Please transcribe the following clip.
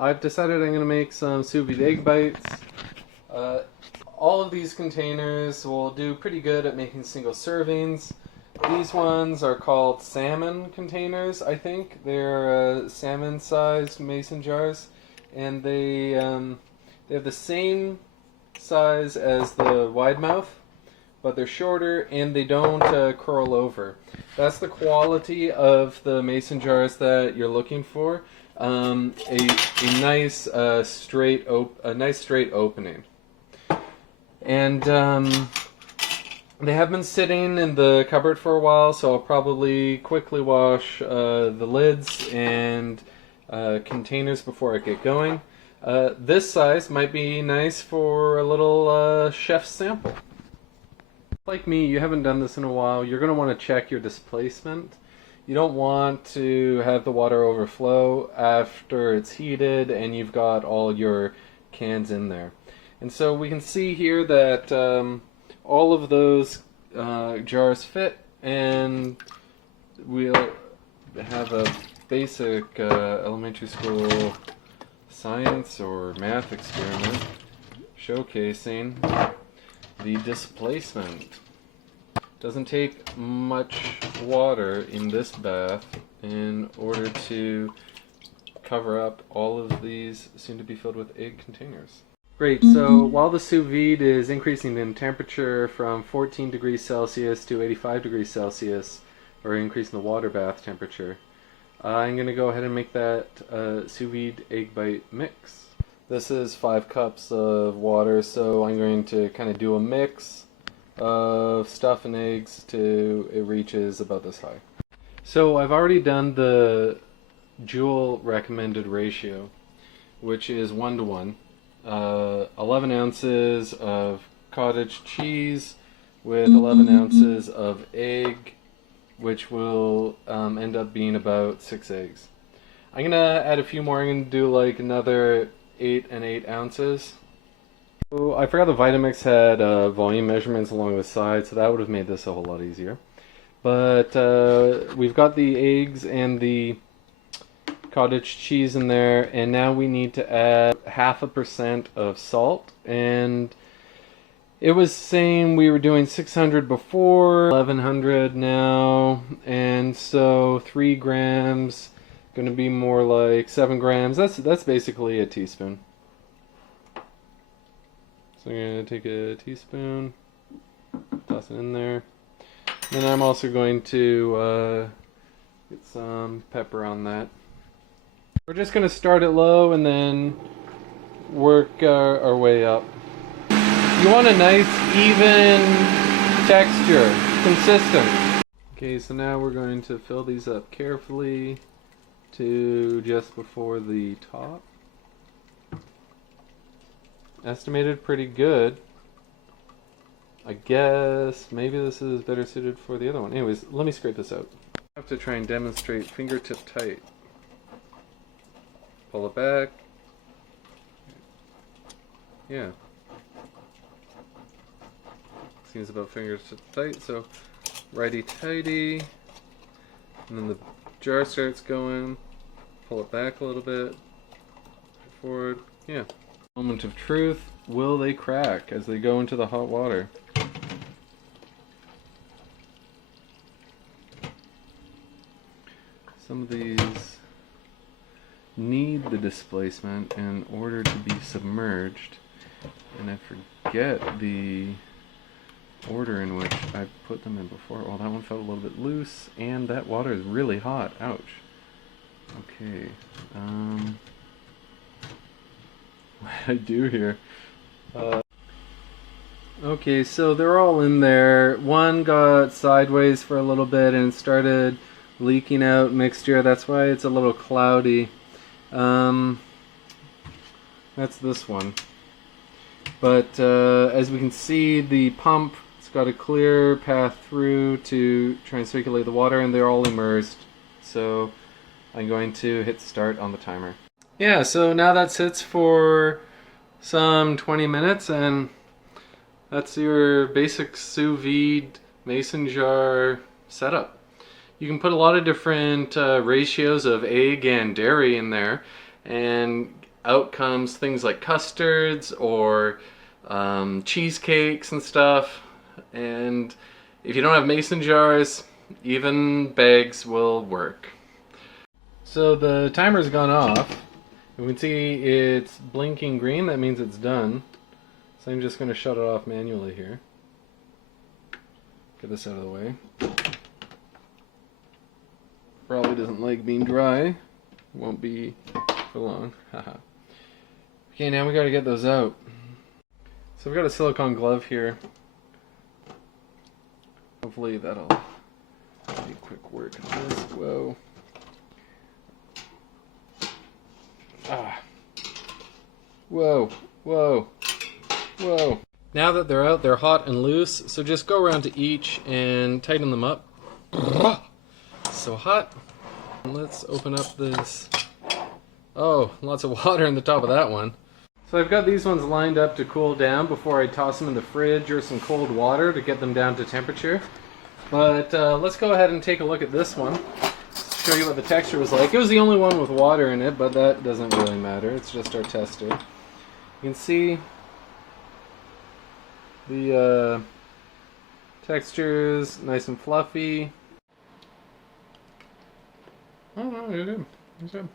I've decided I'm going to make some sous vide egg bites. Uh, all of these containers will do pretty good at making single servings. These ones are called salmon containers, I think. They're salmon-sized mason jars, and they have the same size as the wide mouth, but they're shorter and they don't curl over. That's the quality of the mason jars that you're looking for. A nice straight opening. And they have been sitting in the cupboard for a while, so I'll probably quickly wash the lids and containers before I get going. This size might be nice for a little chef's sample. Like me, you haven't done this in a while, you're going to want to check your displacement. You don't want to have the water overflow after it's heated and you've got all your cans in there. And so we can see here that all of those jars fit, and we'll have a basic elementary school science or math experiment showcasing the displacement. Doesn't take much water in this bath in order to cover up all of these soon to be filled with egg containers. Great, so while the sous vide is increasing in temperature from 14 degrees Celsius to 85 degrees Celsius, or increasing the water bath temperature, I'm going to go ahead and make that sous vide egg bite mix. This is 5 cups of water, so I'm going to kind of do a mix of stuff and eggs till it reaches about this high. So I've already done the Joule recommended ratio, which is 1:1. 11 ounces of cottage cheese with 11 ounces of egg, which will end up being about 6 eggs. I'm going to add a few more. I'm going to do like another 8 and 8 ounces. So I forgot the Vitamix had volume measurements along the side, so that would have made this a whole lot easier. But we've got the eggs and the cottage cheese in there, and now we need to add 0.5% of salt. And it was saying we were doing 600 before, 1100 now, and so 3 grams, going to be more like 7 grams. That's basically a teaspoon. So I'm going to take a teaspoon, toss it in there. Then I'm also going to get some pepper on that. We're just going to start it low and then work our way up. You want a nice, even texture, consistent. Okay, so now we're going to fill these up carefully to just before the top. Estimated pretty good. I guess maybe this is better suited for the other one. Anyways, let me scrape this out. I have to try and demonstrate fingertip tight. Pull it back. Yeah. Seems about fingertip tight, so righty-tighty. And then the jar starts going. Pull it back a little bit. Forward. Yeah. Moment of truth. Will they crack as they go into the hot water? Some of these need the displacement in order to be submerged, and I forget the order in which I put them in before. Well, that one felt a little bit loose, and that water is really hot. Ouch. Okay. What did I do here? Okay, so they're all in there. One got sideways for a little bit and started leaking out mixture. That's why it's a little cloudy. That's this one. But as we can see, the pump, it's got a clear path through to try and circulate the water, and they're all immersed. So I'm going to hit start on the timer. Yeah, so now that sits for some 20 minutes, and that's your basic sous vide mason jar setup. You can put a lot of different ratios of egg and dairy in there and out comes things like custards or cheesecakes and stuff. And if you don't have mason jars, even bags will work. So the timer's gone off. You can see it's blinking green, that means it's done. So I'm just going to shut it off manually here. Get this out of the way. Probably doesn't like being dry. Won't be for long. Haha. Okay, now we got to get those out. So we've got a silicone glove here. Hopefully that'll be quick work of this. Whoa. Ah. Whoa. Whoa. Whoa. Now that they're out, they're hot and loose, so just go around to each and tighten them up. So hot. Let's open up this. Oh, lots of water in the top of that one. So I've got these ones lined up to cool down before I toss them in the fridge or some cold water to get them down to temperature. But let's go ahead and take a look at this one. Show you what the texture was like. It was the only one with water in it, but that doesn't really matter. It's just our tester. You can see the texture is nice and fluffy. Oh, no, you're good. You're good.